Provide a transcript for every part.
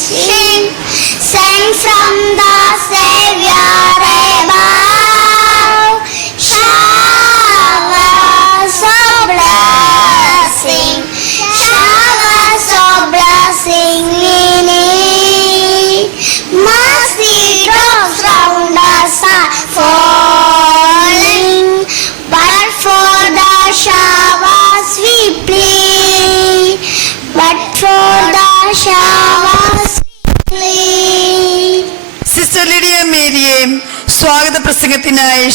blessing sent from the Savior above. Showers of blessing, showers of blessing we need. Mercy drops round us are falling, but for the showers we plead. But for the showers we plead. Sister Lydia മേരിയെ സ്വാഗത പ്രസംഗത്തിനായി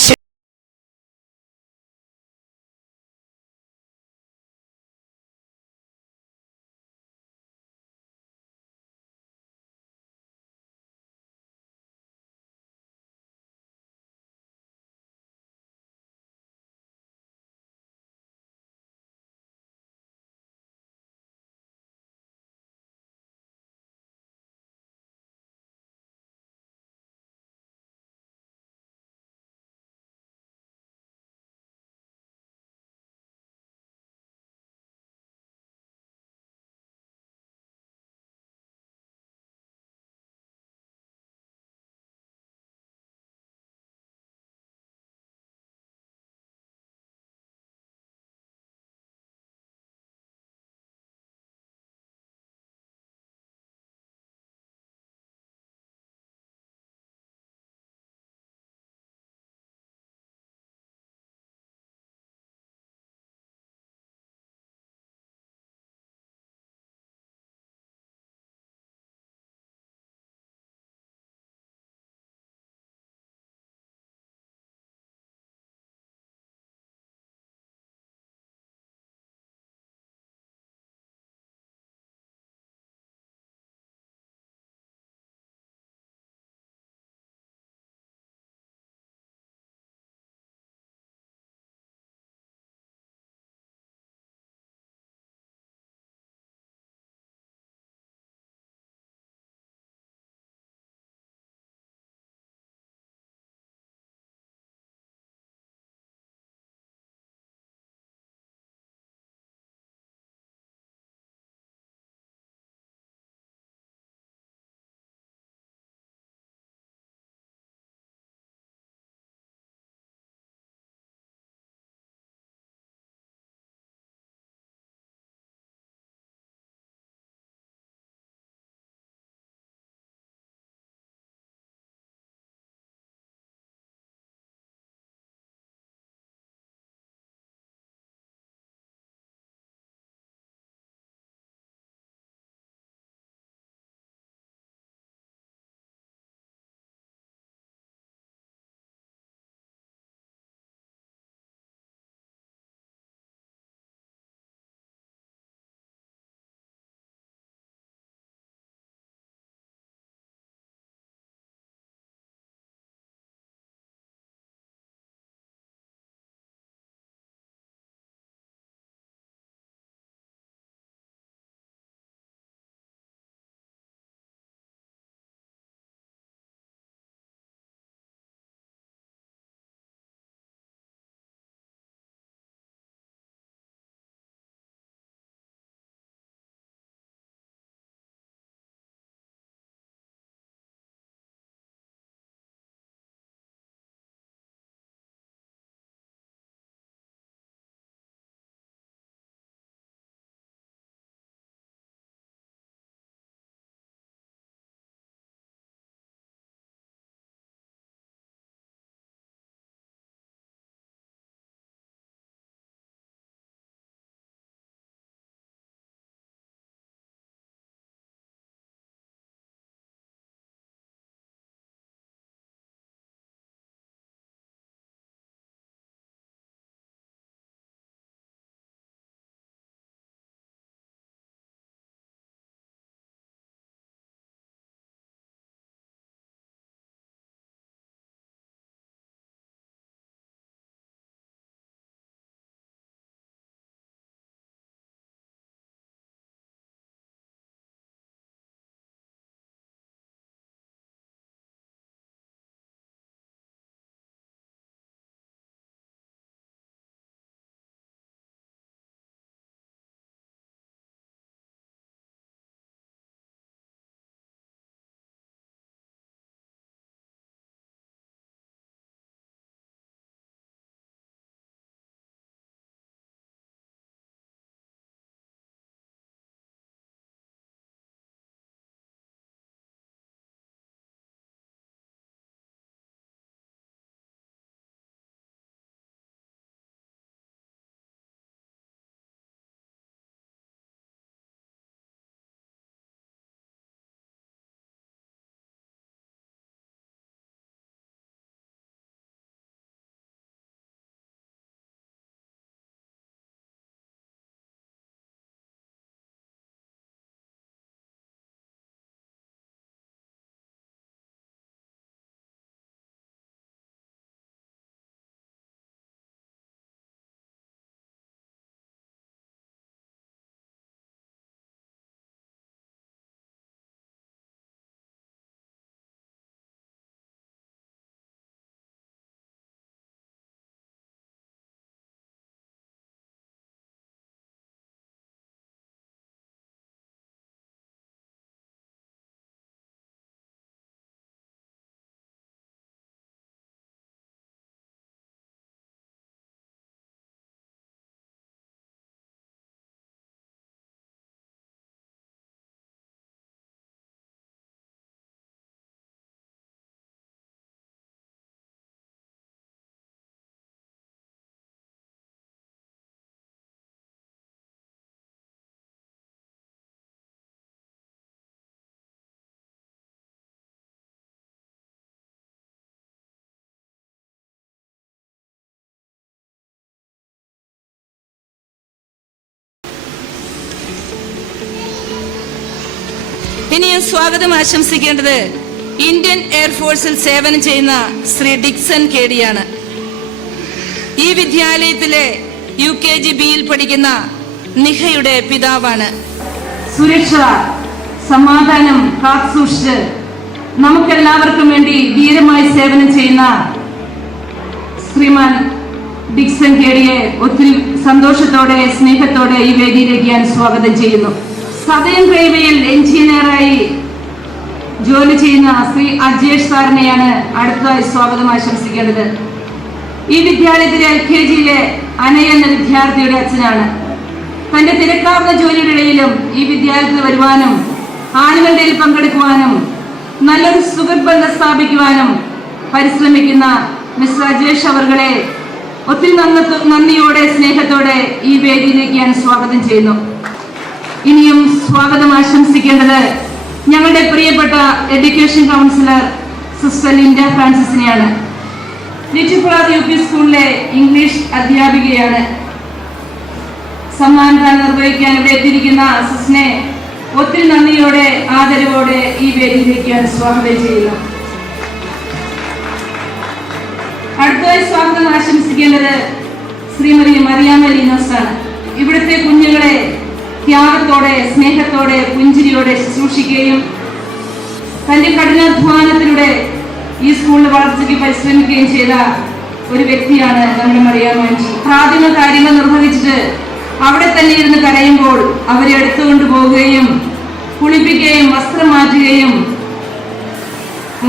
ഇനിയും സ്വാഗതം ആശംസിക്കേണ്ടത് Indian എയർഫോഴ്സിൽ സേവനം ചെയ്യുന്ന Shri Dixon കേഡിയാണ്. ഈ വിദ്യാലയത്തിലെ UKG ബിയിൽ പഠിക്കുന്ന നിഹയുടെ പിതാവാണ്. സുരക്ഷ, സമാധാനം കാത്തുസൂക്ഷിച്ച് നമുക്കെല്ലാവർക്കും വേണ്ടി ധീരമായി സേവനം ചെയ്യുന്ന ശ്രീമാൻ ഡിക്സൺ കേഡിയെ ഒത്തിരി സന്തോഷത്തോടെ സ്നേഹത്തോടെ ഈ വേദിയിലേക്ക് ഞാൻ സ്വാഗതം ചെയ്യുന്നു. സതയൻ റെയിൽവേയിൽ എഞ്ചിനീയറായി ജോലി ചെയ്യുന്ന ശ്രീ അജേഷ് സാറിനെയാണ് അടുത്തതായി സ്വാഗതം ആശംസിക്കേണ്ടത്. ഈ വിദ്യാലയത്തിലെ LKGയിലെ അനയ എന്ന വിദ്യാർത്ഥിയുടെ അച്ഛനാണ്. തന്റെ തിരക്കാർന്ന ജോലിയുടെ ഇടയിലും ഈ വിദ്യാലയത്തിൽ വരുവാനും ആനുവൽ ഡേയിൽ പങ്കെടുക്കുവാനും നല്ലൊരു സുഹൃത്ത് ബന്ധം സ്ഥാപിക്കുവാനും പരിശ്രമിക്കുന്ന മിസ്റ്റർ അജേഷ് അവർകളെ ഒത്തിരി നന്ദിയോടെ സ്നേഹത്തോടെ ഈ വേദിയിലേക്ക് ഞാൻ സ്വാഗതം ചെയ്യുന്നു. ഇനിയും സ്വാഗതം ആശംസിക്കേണ്ടത് ഞങ്ങളുടെ പ്രിയപ്പെട്ട എഡ്യൂക്കേഷൻ കൗൺസിലർ സിസ്റ്റർ ലിൻഡ ഫ്രാൻസിസിനെയാണ്. ലിറ്റിൽ ഫ്ലവർ UP സ്കൂളിലെ ഇംഗ്ലീഷ് അധ്യാപികയാണ്. സമ്മാനദാനം നിർവഹിക്കാൻ ഇവിടെ എത്തിയിരിക്കുന്ന സിസ്റ്റിനെ ഒത്തിരി നന്ദിയോടെ ആദരവോടെ ഈ വേദിയിലേക്ക് ഞാൻ സ്വാഗതം ചെയ്യുന്നു. അടുത്തതായി സ്വാഗതം ആശംസിക്കേണ്ടത് ശ്രീമതി മറിയാമ്മ ലീനോസ് ആണ്. ഇവിടുത്തെ കുഞ്ഞുങ്ങളെ ത്യാഗത്തോടെ സ്നേഹത്തോടെ പുഞ്ചിരിയോടെ ശുശ്രൂഷിക്കുകയും തന്റെ കഠിനാധ്വാനത്തിലൂടെ ഈ സ്കൂളിന്റെ വളർച്ചയ്ക്ക് പരിശ്രമിക്കുകയും ചെയ്ത ഒരു വ്യക്തിയാണ് നമ്മുടെ മറിയാമ്മ. പ്രാഥമിക കാര്യങ്ങൾ നിർവഹിച്ചിട്ട് അവിടെ തന്നെ ഇരുന്ന് കരയുമ്പോൾ അവരെ എടുത്തുകൊണ്ട് പോവുകയും കുളിപ്പിക്കുകയും വസ്ത്രം മാറ്റുകയും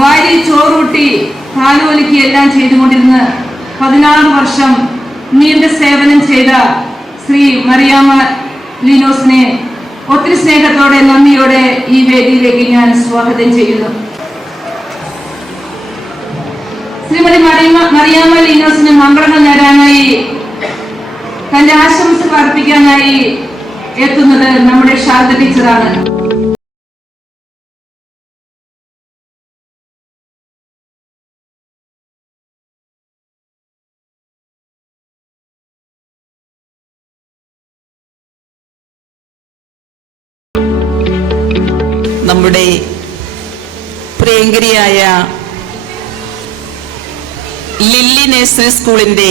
വാരി ചോറൂട്ടി കാലുവലിക്ക് എല്ലാം ചെയ്തുകൊണ്ടിരുന്ന് 16 വർഷം നീണ്ട സേവനം ചെയ്ത ശ്രീ മറിയാമ്മ ലീനോസിനെ ഒത്തിരി സ്നേഹത്തോടെ നന്ദിയോടെ ഈ വേദിയിലേക്ക് ഞാൻ സ്വാഗതം ചെയ്യുന്നു. ശ്രീമതി മറിയാമ്മ ലീനോസിന് മംഗളങ്ങൾ നേരാനായി തന്റെ ആശംസകൾ അർപ്പിക്കാനായി എത്തുന്നത് നമ്മുടെ ശാരദ ടീച്ചറാണ്. നമ്മുടെ പ്രിയങ്കരിയായ ലില്ലി നഴ്സറി സ്കൂളിൻ്റെ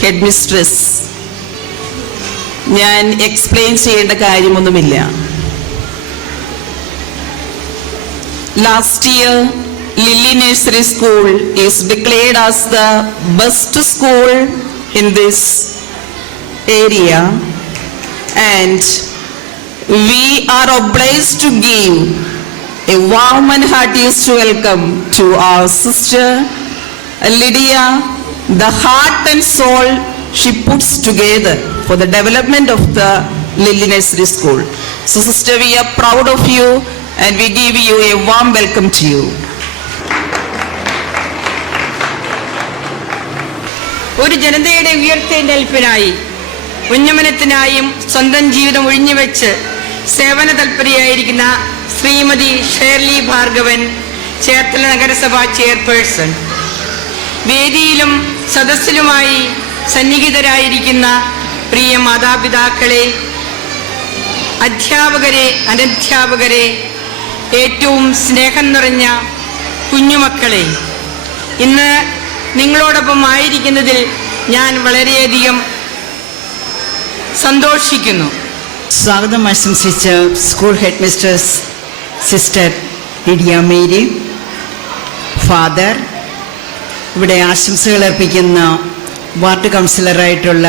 ഹെഡ് മിസ്ട്രസ്, ഞാൻ എക്സ്പ്ലെയിൻ ചെയ്യേണ്ട കാര്യമൊന്നുമില്ല. Last year Lilly nursery school is declared as the best school in this area and we are obliged to give a warm and heartiest welcome to our sister Lydia, the heart and soul she puts together for the development of the Lily Nursery School. So sister, we are proud of you and we give you a warm welcome to you. ഒരു ജനതയുടെ ഉയർത്തെഴുന്നേൽപ്പിനായി ഉന്നമനത്തിനായും സ്വന്തം ജീവിതം ഒഴിഞ്ഞുവെച്ച് സേവന തൽപരയായിരിക്കുന്ന ശ്രീമതി ഷേർലി ഭാർഗവൻ, ചേർത്തല നഗരസഭാ chairperson, വേദിയിലും സദസ്സിലുമായി സന്നിഹിതരായിരിക്കുന്ന പ്രിയ മാതാപിതാക്കളെ, അധ്യാപകരെ, അനധ്യാപകരെ, ഏറ്റവും സ്നേഹം നിറഞ്ഞ കുഞ്ഞുമക്കളെ, ഇന്ന് നിങ്ങളോടൊപ്പം ആയിരിക്കുന്നതിൽ ഞാൻ വളരെയധികം സന്തോഷിക്കുന്നു. സ്വാഗതം ആശംസിച്ച school headmistress sister Lydia Mary, father, ഇവിടെ ആശംസകൾ അർപ്പിക്കുന്ന വാർഡ് കൗൺസിലറായിട്ടുള്ള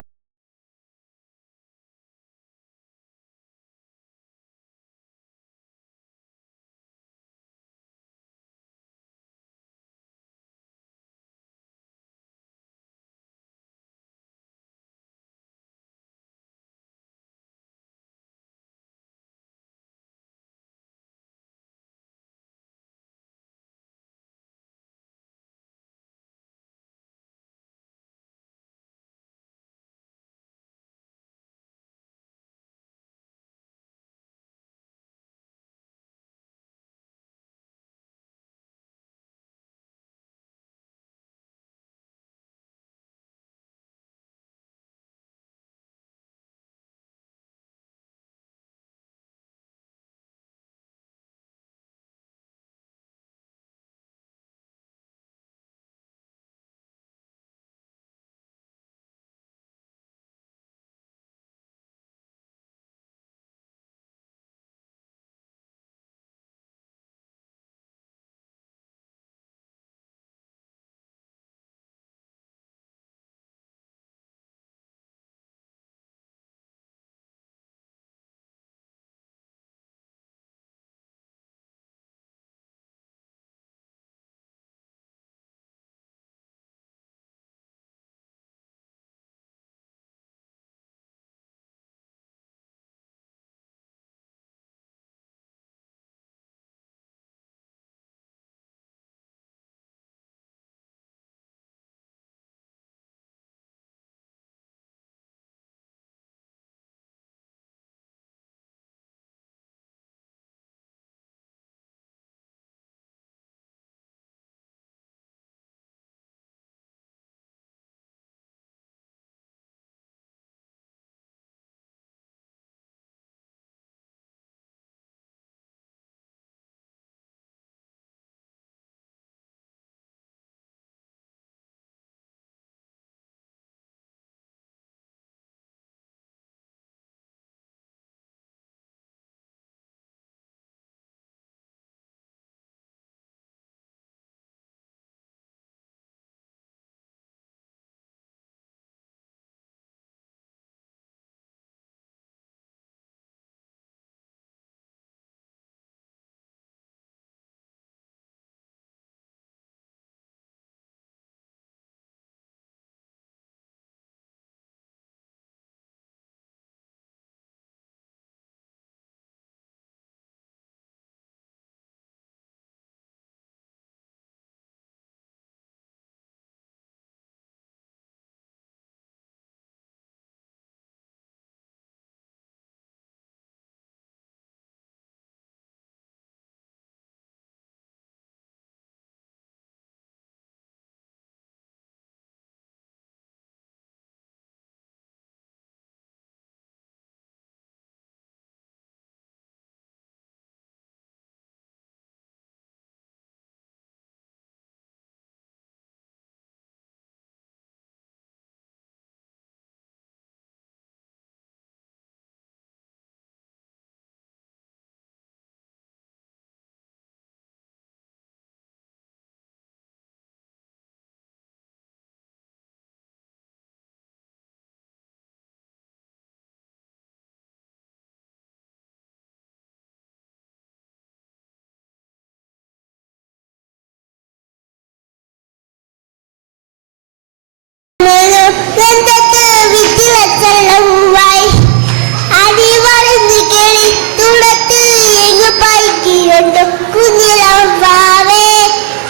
കൊണ്ടു കുഞ്ഞിലവാവേ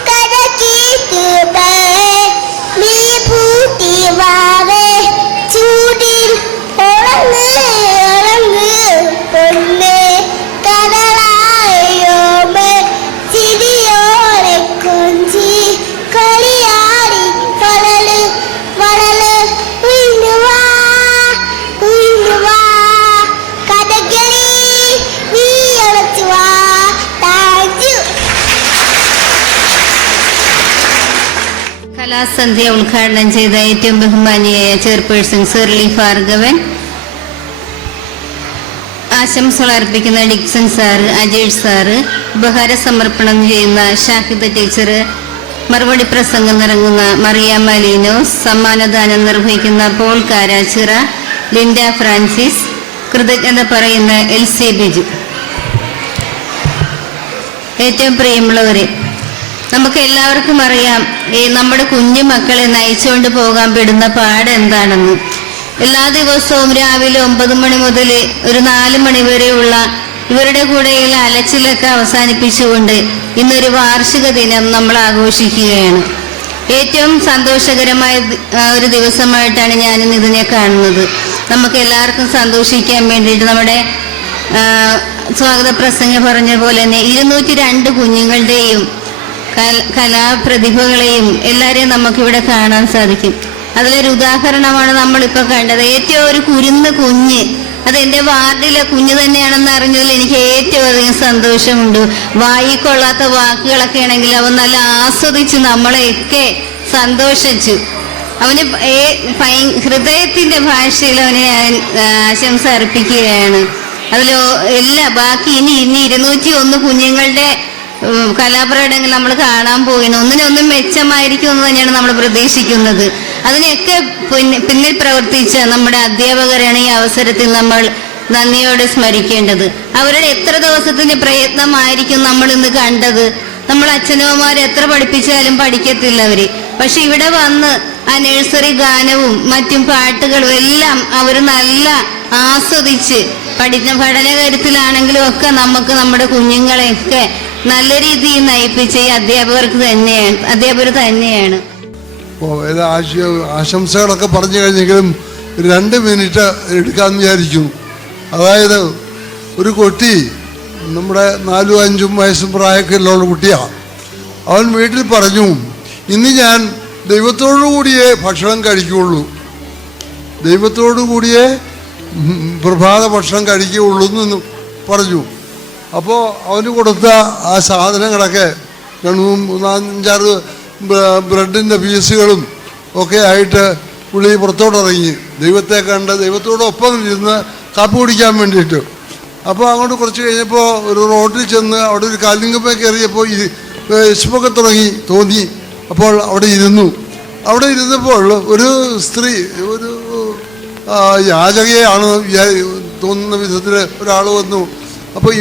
കഥ കേട്ട് നീ പൂട്ടി വാവേ ചൂടിൽ ഉറങ്ങ് ഉറങ്ങ് പൊന്ന് കരളായോമേ ചിരിയോടെ കൊഞ്ചി കളിയാടി വളല് വളല് ഉയരുവാ ഉയരുവാ കഥകളി നീ അടച്ചുവാ. Thank you. കലാസന്ധ്യ ഉദ്ഘാടനം ചെയ്ത ഏറ്റവും ബഹുമാനിയായ ചെയർപേഴ്സൺ സെർലി ഭാർഗവൻ, ആശംസകൾ അർപ്പിക്കുന്ന ഡിക്സൺ സാറ്, അജേഷ് സാറ്, ഉപഹാര സമർപ്പണം ചെയ്യുന്ന ഷാഹിദ ടീച്ചർ, മറുപടി പ്രസംഗം നിറങ്ങുന്ന മറിയ മലീനോസ്, സമ്മാനദാനം നിർവഹിക്കുന്ന പോൾ കാരാച്ചിറ, ലിൻഡ ഫ്രാൻസിസ്, കൃതജ്ഞത പറയുന്ന LC ബിജു. ഏറ്റവും പ്രിയമുള്ളവരെ, നമുക്ക് എല്ലാവർക്കും അറിയാം നമ്മുടെ കുഞ്ഞു മക്കളെ നയിച്ചുകൊണ്ട് പോകാൻ പെടുന്ന പാട് എന്താണെന്ന്. എല്ലാ ദിവസവും രാവിലെ 9 മണി മുതൽ ഒരു 4 മണി വരെയുള്ള ഇവരുടെ കൂടെയുള്ള അലച്ചിലൊക്കെ അവസാനിപ്പിച്ചുകൊണ്ട് ഇന്നൊരു വാർഷിക ദിനം നമ്മൾ ആഘോഷിക്കുകയാണ്. ഏറ്റവും സന്തോഷകരമായ ഒരു ദിവസമായിട്ടാണ് ഞാനിന്ന് ഇതിനെ കാണുന്നത്. നമുക്ക് എല്ലാവർക്കും സന്തോഷിക്കാൻ വേണ്ടിയിട്ട് നമ്മുടെ സ്വാഗത പ്രസംഗം പറഞ്ഞ പോലെ തന്നെ 202 കുഞ്ഞുങ്ങളുടെയും കലാപ്രതിഭകളെയും എല്ലാവരെയും നമുക്കിവിടെ കാണാൻ സാധിക്കും. അതിലൊരു ഉദാഹരണമാണ് നമ്മളിപ്പോൾ കണ്ടത്. ഏറ്റവും ഒരു കുരുന്ന് കുഞ്ഞ്, അത് എൻ്റെ വാർഡിലെ കുഞ്ഞ് തന്നെയാണെന്ന് അറിഞ്ഞതിൽ എനിക്ക് ഏറ്റവും അധികം സന്തോഷമുണ്ട്. വായിക്കൊള്ളാത്ത വാക്കുകളൊക്കെ ആണെങ്കിൽ അവൻ നല്ല ആസ്വദിച്ച് നമ്മളെയൊക്കെ സന്തോഷിച്ചു. അവന് ഹൃദയത്തിൻ്റെ ഭാഷയിൽ അവനെ ഞാൻ ആശംസ അർപ്പിക്കുകയാണ്. അതിൽ ബാക്കി ഇനി 201 കുഞ്ഞുങ്ങളുടെ കലാപ്രകടനങ്ങൾ നമ്മൾ കാണാൻ പോകുന്നു. ഒന്നിനൊന്നും മെച്ചമായിരിക്കും എന്ന് തന്നെയാണ് നമ്മൾ പ്രതീക്ഷിക്കുന്നത്. അതിനെയൊക്കെ പിന്നിൽ പ്രവർത്തിച്ച നമ്മുടെ അധ്യാപകരാണ് ഈ അവസരത്തിൽ നമ്മൾ നന്ദിയോടെ സ്മരിക്കേണ്ടത്. അവരുടെ എത്ര ദിവസത്തിന്റെ പ്രയത്നമായിരിക്കും നമ്മൾ ഇന്ന് കണ്ടത്. നമ്മൾ അച്ഛനമ്മമാർ എത്ര പഠിപ്പിച്ചാലും പഠിക്കത്തില്ല അവര്. പക്ഷെ ഇവിടെ വന്ന് ആ നഴ്സറി ഗാനവും മറ്റും പാട്ടുകളും എല്ലാം അവർ നല്ല ആസ്വദിച്ച് പഠനകാര്യത്തിലാണെങ്കിലും ഒക്കെ നമുക്ക് നമ്മുടെ കുഞ്ഞുങ്ങളെയൊക്കെ നല്ല രീതിയിൽ നയിപ്പിച്ച ഈ അധ്യാപകർ തന്നെയാണ്. ആശംസകളൊക്കെ പറഞ്ഞു കഴിഞ്ഞെങ്കിലും 2 മിനിറ്റ് എടുക്കാമെന്ന് വിചാരിച്ചു. അതായത് ഒരു കുട്ടി നമ്മുടെ 4-5 വയസ്സും പ്രായമൊക്കെയുള്ള കുട്ടിയാണ്. അവൻ വീട്ടിൽ പറഞ്ഞു, ഇന്ന് ഞാൻ ദൈവത്തോടു കൂടിയേ ഭക്ഷണം കഴിക്കുകയുള്ളൂ, ദൈവത്തോടു കൂടിയേ പ്രഭാത ഭക്ഷണം കഴിക്കുകയുള്ളൂ എന്ന് പറഞ്ഞു. അപ്പോൾ അവന് കൊടുത്ത ആ സാധനങ്ങളൊക്കെ 4-5 ബ്രെഡിൻ്റെ പീസുകളും ഒക്കെ ആയിട്ട് പുള്ളി പുറത്തോട്ടിറങ്ങി ദൈവത്തെ കണ്ട് ദൈവത്തോടൊപ്പം ഇരുന്ന് കാപ്പി കുടിക്കാൻ വേണ്ടിയിട്ട്. അപ്പോൾ അങ്ങോട്ട് കുറച്ച് കഴിഞ്ഞപ്പോൾ ഒരു റോഡിൽ ചെന്ന് അവിടെ ഒരു കാലിങ്കപ്പേ കയറിയപ്പോൾ വിശപ്പൊക്കെ തോന്നി. അപ്പോൾ അവിടെ ഇരുന്നപ്പോൾ ഒരു സ്ത്രീ, ഒരു യാചകയാണ് തോന്നുന്ന വിധത്തിൽ ഒരാൾ വന്നു. അപ്പോൾ ഈ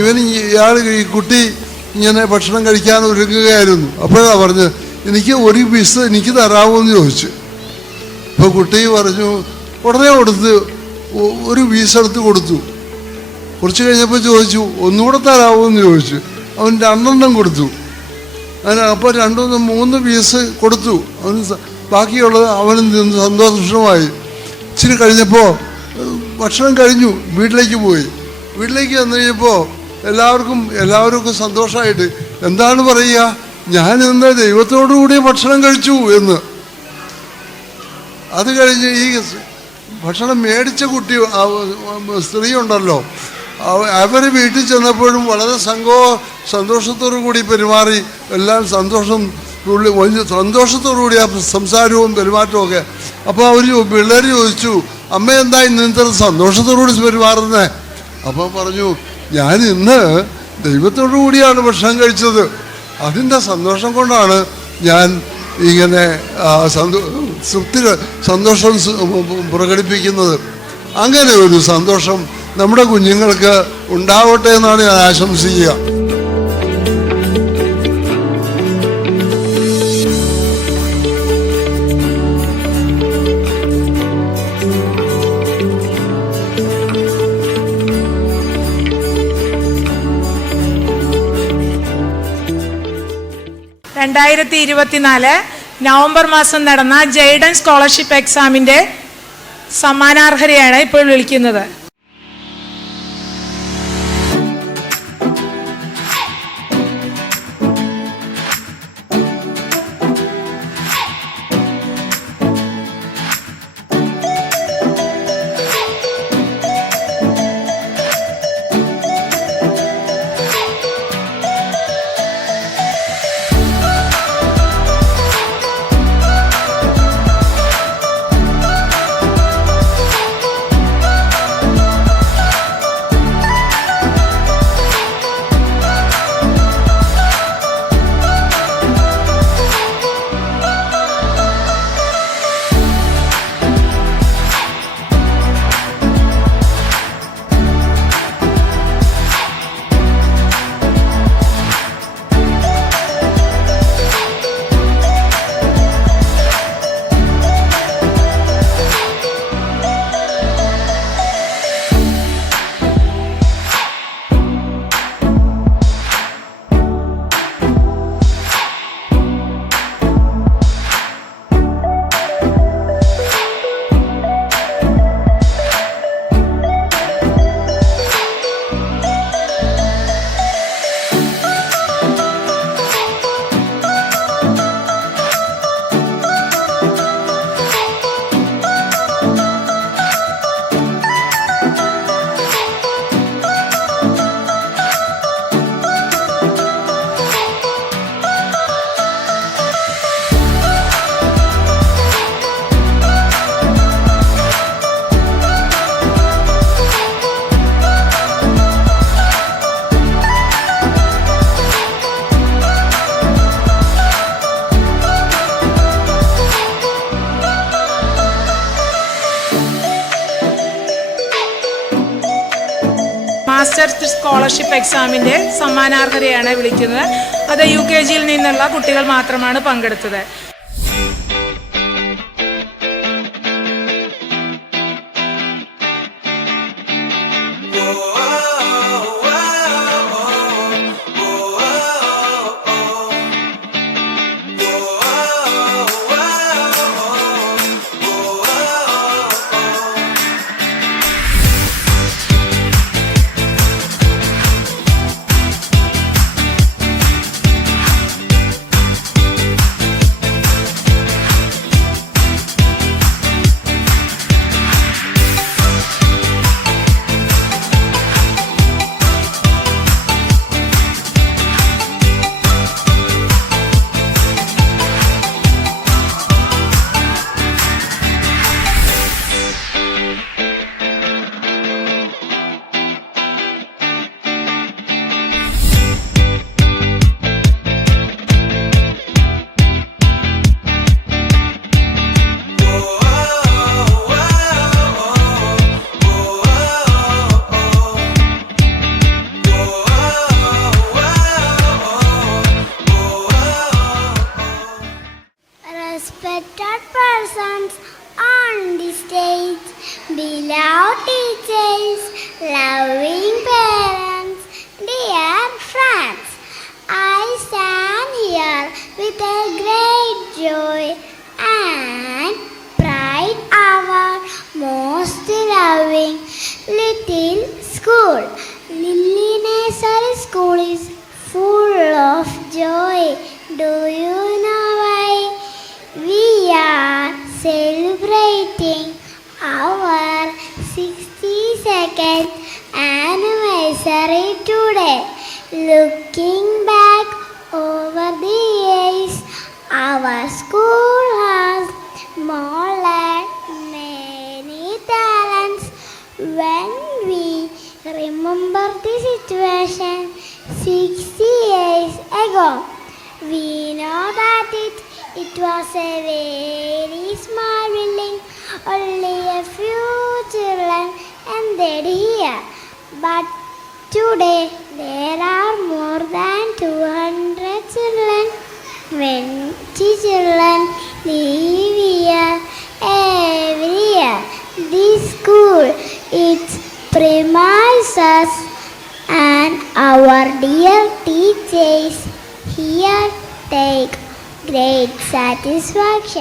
കുട്ടി ഇങ്ങനെ ഭക്ഷണം കഴിക്കാൻ ഒരുങ്ങുകയായിരുന്നു. അപ്പോഴാണ് പറഞ്ഞ്, എനിക്ക് ഒരു പീസ് എനിക്ക് തരാമോ എന്ന് ചോദിച്ചു. അപ്പോൾ കുട്ടി പറഞ്ഞു, ഉടനെ ഒരു പീസ് എടുത്ത് കൊടുത്തു. കുറച്ച് കഴിഞ്ഞപ്പോൾ ചോദിച്ചു, ഒന്നുകൂടെ തരാമോ എന്ന് ചോദിച്ചു. അവൻ 2 കൊടുത്തു. അപ്പോൾ 2-3 പീസ് കൊടുത്തു. അവന് ബാക്കിയുള്ളത് അവന് നിന്ന് സന്തോഷമായി. ഇച്ചിരി കഴിഞ്ഞപ്പോൾ ഭക്ഷണം കഴിഞ്ഞു, വീട്ടിലേക്ക് പോയി. വീട്ടിലേക്ക് വന്നു കഴിഞ്ഞപ്പോൾ എല്ലാവർക്കും സന്തോഷമായിട്ട് എന്താണ് പറയുക, ഞാൻ ഇന്ന് ദൈവത്തോടു കൂടി ഭക്ഷണം കഴിച്ചു എന്ന്. അത് കഴിഞ്ഞ് ഈ ഭക്ഷണം മേടിച്ച കുട്ടി സ്ത്രീ ഉണ്ടല്ലോ, അവർ വീട്ടിൽ ചെന്നപ്പോഴും വളരെ സന്തോഷത്തോടു കൂടി പെരുമാറി. എല്ലാം വലിയ സന്തോഷത്തോടു കൂടി ആ സംസാരവും പെരുമാറ്റവും ഒക്കെ. അപ്പോൾ പിള്ളേർ ചോദിച്ചു, അമ്മ എന്താ ഇന്ന് ഇത്ര സന്തോഷത്തോടു കൂടി പെരുമാറുന്നത്? അപ്പോൾ പറഞ്ഞു, ഞാൻ ഇന്ന് ദൈവത്തോടു കൂടിയാണ് ഭക്ഷണം കഴിച്ചത്, അതിൻ്റെ സന്തോഷം കൊണ്ടാണ് ഞാൻ ഇങ്ങനെ സന്തോഷം പ്രകടിപ്പിക്കുന്നത്. അങ്ങനെ ഒരു സന്തോഷം നമ്മുടെ കുഞ്ഞുങ്ങൾക്ക് ഉണ്ടാവട്ടെ എന്നാണ് ഞാൻ ആശംസിക്കുക. 2024 നവംബർ മാസം നടന്ന ജെയ്ഡൻ സ്കോളർഷിപ്പ് എക്സാമിൻ്റെ സമ്മാനാർഹരെയാണ് ഇപ്പോൾ വിളിക്കുന്നത്. മാസ്റ്റേഴ്സ് സ്കോളർഷിപ്പ് എക്സാമിൻ്റെ സമ്മാനാർഹരെയാണ് വിളിക്കുന്നത്. അത് UKGയിൽ നിന്നുള്ള കുട്ടികൾ മാത്രമാണ് പങ്കെടുത്തത്. Respected persons on the stage, beloved teachers, loving parents, dear friends, I stand here with a great joy and pride. Our most loving little school, Lily Nursery School, is full of joy. Do you know why? We are celebrating our 62nd anniversary today. Looking back over the years, our school has molded many talents. When we remember the situation 60 years ago, we know that it was a very small building, only a few children entered here. But today there are more than 200 children. 20 children live here every year. This school, its premises and our dear teachers here take great satisfaction.